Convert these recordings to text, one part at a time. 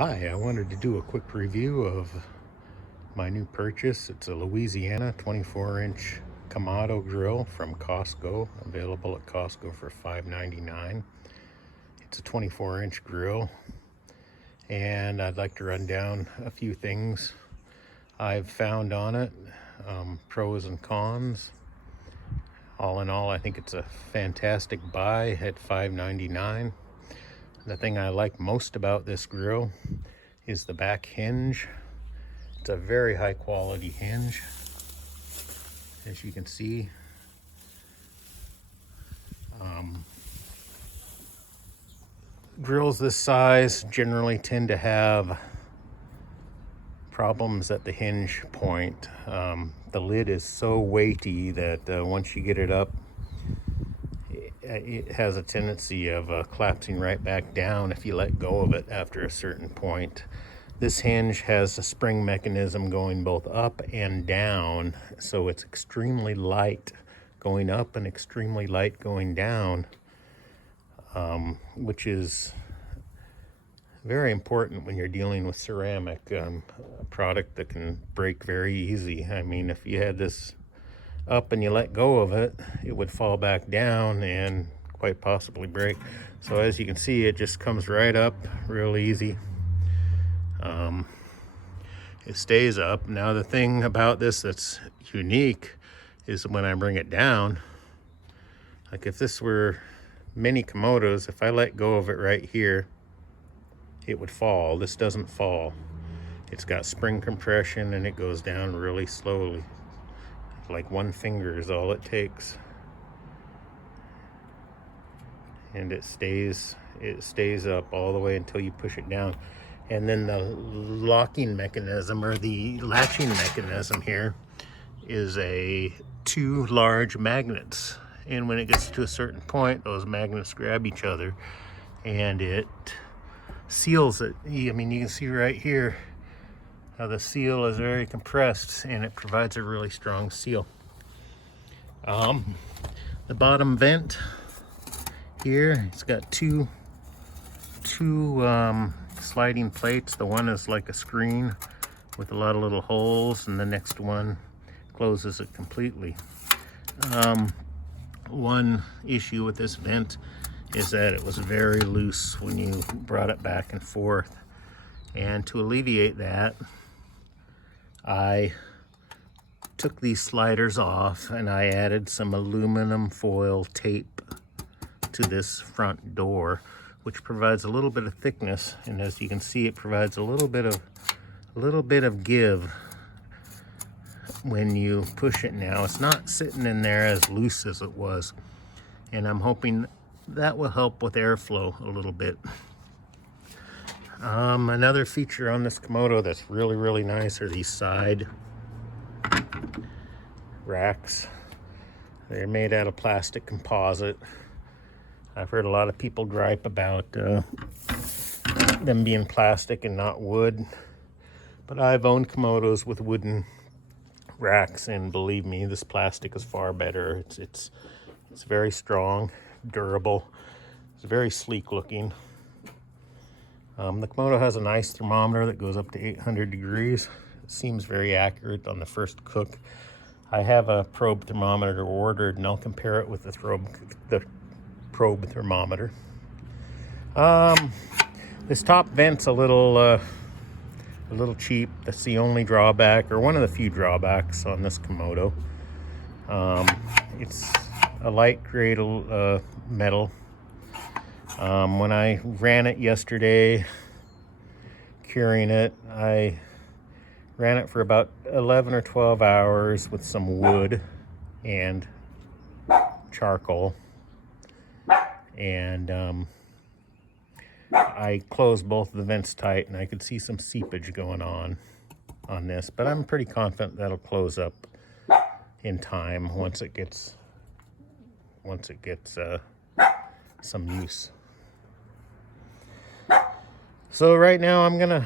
Hi, I wanted to do a quick review of my new purchase. It's a Louisiana 24-inch Kamado grill from Costco, available at Costco for $5.99. It's a 24-inch grill, and I'd like to run down a few things I've found on it, pros and cons. All in all, I think it's a fantastic buy at $5.99. The thing I like most about this grill is the back hinge. It's a very high quality hinge, as you can see. Grills this size generally tend to have problems at the hinge point. The lid is so weighty that once you get it up, it has a tendency of collapsing right back down if you let go of it after a certain point. This hinge has a spring mechanism going both up and down, so it's extremely light going up and extremely light going down, which is very important when you're dealing with ceramic, a product that can break very easy. I mean, if you had this up and you let go of it, it would fall back down and quite possibly break. So as you can see, it just comes right up real easy. It stays up. Now the thing about this that's unique is when I bring it down, like if this were mini Kamados, if I let go of it right here, it would fall. This doesn't fall. It's got spring compression and it goes down really slowly. Like one finger is all it takes, and it stays up all the way until you push it down. And then the locking mechanism, or the latching mechanism here, is two large magnets, and when it gets to a certain point, those magnets grab each other and it seals it. I mean, you can see right here how the seal is very compressed, and it provides a really strong seal. The bottom vent here, it's got two sliding plates. The one is like a screen with a lot of little holes, and the next one closes it completely. One issue with this vent is that it was very loose when you brought it back and forth, and to alleviate that, I took these sliders off and I added some aluminum foil tape to this front door, which provides a little bit of thickness, and as you can see, it provides a little bit of give when you push it. Now it's not sitting in there as loose as it was, and I'm hoping that will help with airflow a little bit. Another feature on this Kamado that's really nice are these side racks. They're made out of plastic composite. I've heard a lot of people gripe about them being plastic and not wood, but I've owned Kamados with wooden racks, and believe me, this plastic is far better. It's very strong, durable. It's very sleek looking. The Kamado has a nice thermometer that goes up to 800 degrees. It seems very accurate on the first cook. I have a probe thermometer ordered, and I'll compare it with the probe thermometer. This top vent's a little cheap. That's the only drawback, or one of the few drawbacks on this Kamado. It's a light grade metal. When I ran it yesterday, curing it, I ran it for about 11 or 12 hours with some wood and charcoal, and I closed both of the vents tight, and I could see some seepage going on this, but I'm pretty confident that'll close up in time once it gets some use. So right now I'm gonna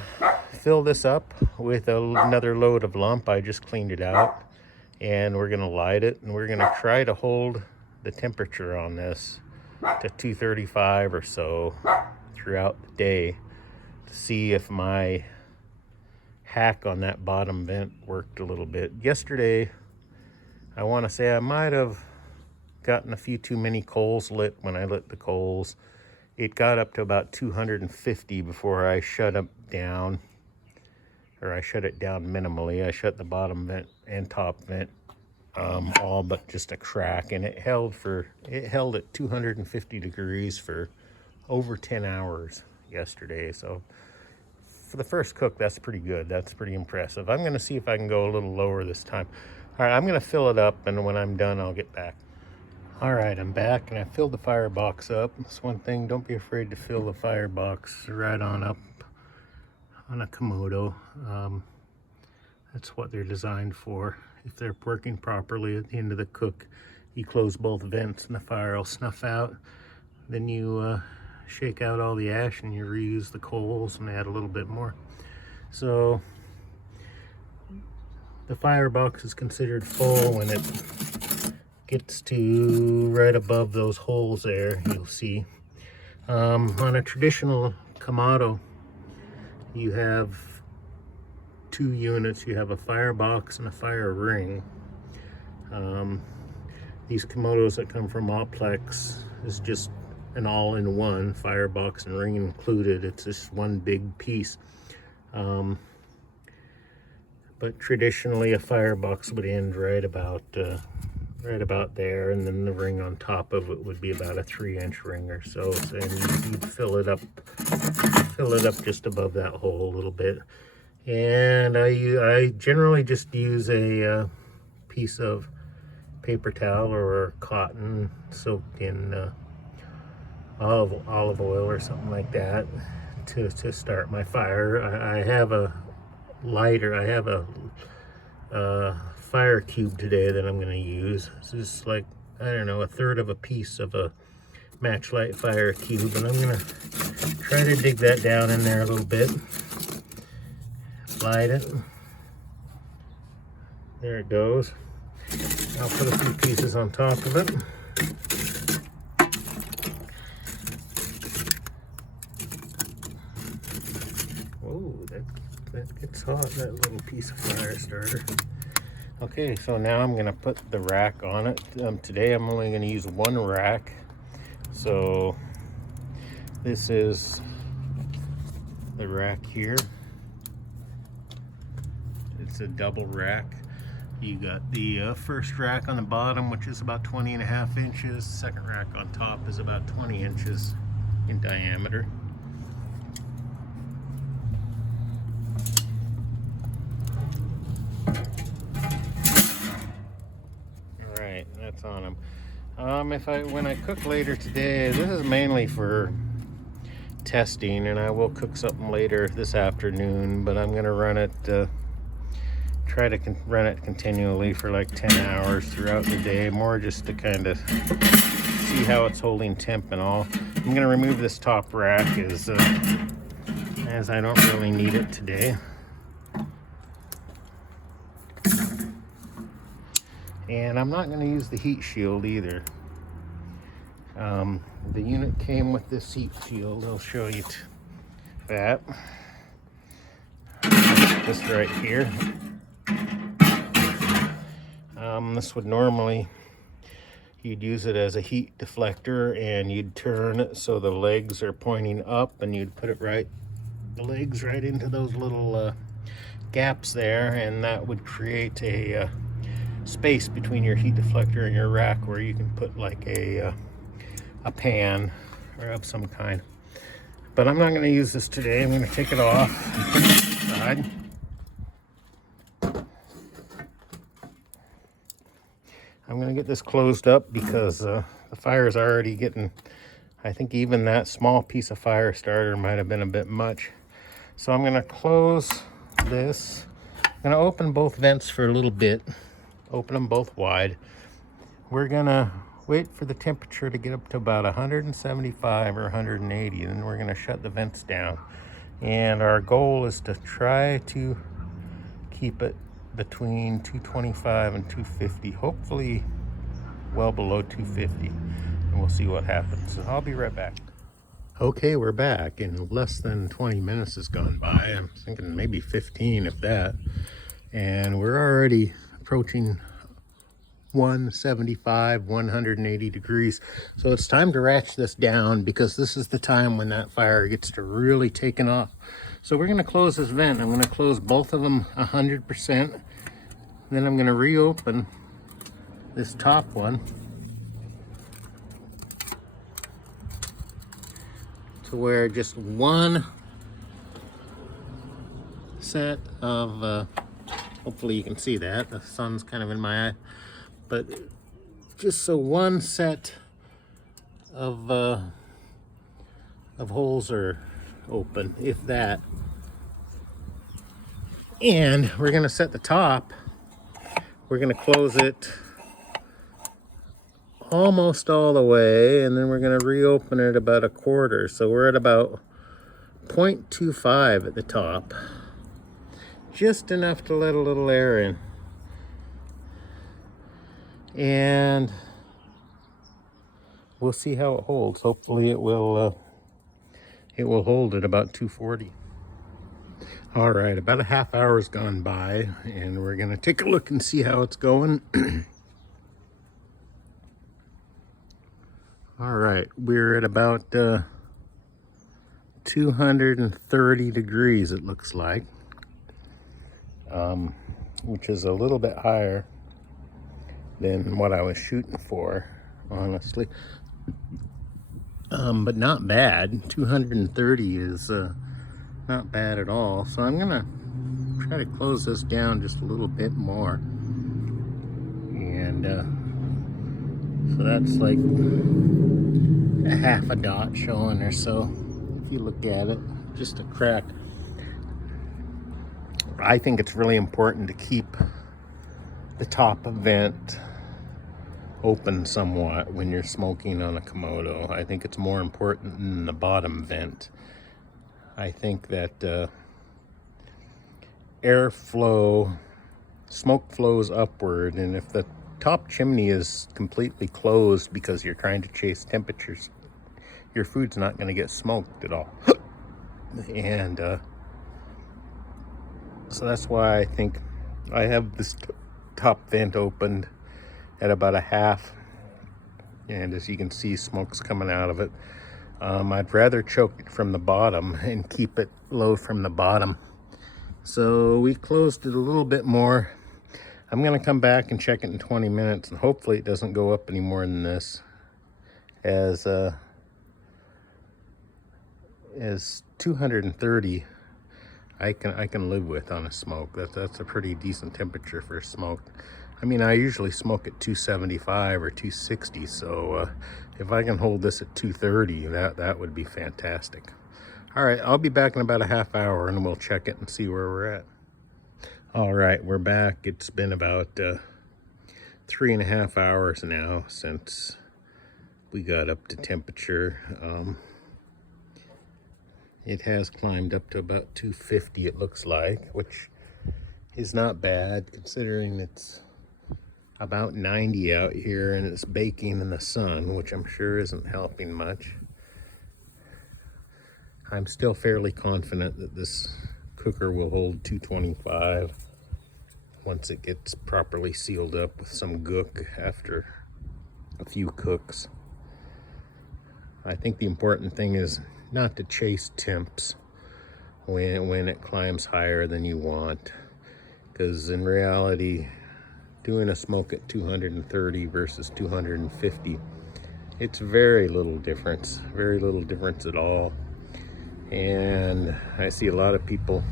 fill this up with another load of lump. I just cleaned it out, and we're gonna light it, and we're gonna try to hold the temperature on this to 235 or so throughout the day. to see if my hack on that bottom vent worked a little bit. Yesterday, I want to say I might have gotten a few too many coals lit when I lit the coals. It got up to about 250 before I shut it down, or I shut it down minimally. I shut the bottom vent and top vent all but just a crack, and it held at 250 degrees for over 10 hours yesterday. So for the first cook, that's pretty good. That's pretty impressive. I'm going to see if I can go a little lower this time. All right, I'm going to fill it up, and when I'm done, I'll get back. All right, I'm back, and I filled the firebox up. That's one thing. Don't be afraid to fill the firebox right on up on a Kamado. That's what they're designed for. If they're working properly at the end of the cook, you close both vents and the fire will snuff out. Then you shake out all the ash and you reuse the coals and add a little bit more. So the firebox is considered full when it gets to right above those holes there, you'll see. On a traditional Kamado, you have two units. You have a firebox and a fire ring. These Kamados that come from Oplex is just an all-in-one, firebox and ring included. It's just one big piece. But traditionally a firebox would end right about there, and then the ring on top of it would be about a 3-inch ring or so. And you'd fill it up just above that hole a little bit. And I generally just use a piece of paper towel or cotton soaked in olive oil or something like that to start my fire. I have a lighter. I have a fire cube today that I'm going to use. This is like, I don't know, a third of a piece of a matchlight fire cube, and I'm going to try to dig that down in there a little bit. Light it. There it goes. I'll put a few pieces on top of it. Whoa, that gets hot, that little piece of fire starter. Okay, so now I'm going to put the rack on it. Today I'm only going to use one rack. So this is the rack here. It's a double rack. You got the first rack on the bottom, which is about 20.5 inches. Second rack on top is about 20 inches in diameter. All right, that's on them. When I cook later today, this is mainly for testing, and I will cook something later this afternoon, but I'm going to run it. Try to run it continually for like 10 hours throughout the day, more just to kind of see how it's holding temp and all. I'm going to remove this top rack as I don't really need it today. And I'm not going to use the heat shield either. The unit came with this heat shield. I'll show you that. This right here. This would normally, you'd use it as a heat deflector, and you'd turn it so the legs are pointing up, and you'd put the legs right into those little gaps there, and that would create a space between your heat deflector and your rack where you can put like a pan or of some kind. But I'm not going to use this today. I'm going to take it off and put it aside. I'm going to get this closed up because the fire is already getting, I think even that small piece of fire starter might have been a bit much. So I'm going to close this. I'm going to open both vents for a little bit. Open them both wide. We're going to wait for the temperature to get up to about 175 or 180, and then we're going to shut the vents down. And our goal is to try to keep it between 225 and 250, hopefully well below 250, and we'll see what happens. So I'll be right back. Okay, we're back, and less than 20 minutes has gone by. I'm thinking maybe 15, if that. And we're already approaching 175, 180 degrees. So it's time to ratchet this down, because this is the time when that fire gets to really taking off. So we're gonna close this vent. I'm gonna close both of them 100%. Then I'm gonna reopen this top one to where just one set of, hopefully you can see that, the sun's kind of in my eye, but just so one set of holes are open, if that. And we're gonna set the top, we're gonna close it almost all the way, and then we're gonna reopen it about a quarter. So we're at about 0.25 at the top. Just enough to let a little air in. And we'll see how it holds. Hopefully it will hold at about 240. All right, about a half hour's gone by, and we're gonna take a look and see how it's going. All right, we're at about 230 degrees, it looks like, which is a little bit higher than what I was shooting for, honestly. But not bad. 230 is not bad at all. So I'm gonna try to close this down just a little bit more. And so that's like a half a dot showing or so. If you look at it, just a crack. I think it's really important to keep the top vent open somewhat when you're smoking on a Kamado. I think it's more important than the bottom vent. I think that airflow, smoke flows upward, and if the top chimney is completely closed because you're trying to chase temperatures, your food's not going to get smoked at all. And so that's why I think I have this top vent opened at about a half, and as you can see, smoke's coming out of it. I'd rather choke it from the bottom and keep it low from the bottom. So we closed it a little bit more. I'm gonna come back and check it in 20 minutes, and hopefully it doesn't go up any more than this. As 230, I can live with on a smoke. That's a pretty decent temperature for a smoke. I mean, I usually smoke at 275 or 260, so if I can hold this at 230, that would be fantastic. All right, I'll be back in about a half hour, and we'll check it and see where we're at. All right, we're back. It's been about 3.5 hours now since we got up to temperature. It has climbed up to about 250, it looks like, which is not bad considering it's about 90 out here and it's baking in the sun, which I'm sure isn't helping much. I'm still fairly confident that this cooker will hold 225 once it gets properly sealed up with some gook after a few cooks. I think the important thing is not to chase temps when it climbs higher than you want, because in reality, doing a smoke at 230 versus 250, it's very little difference at all. And I see a lot of people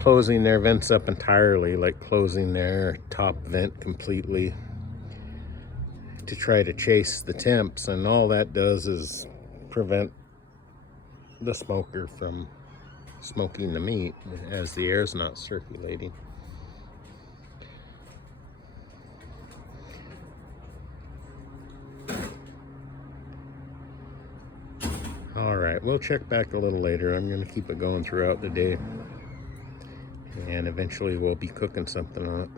closing their vents up entirely, like closing their top vent completely to try to chase the temps, and all that does is prevent the smoker from smoking the meat as the air's not circulating. All right, we'll check back a little later. I'm going to keep it going throughout the day, and eventually we'll be cooking something on it.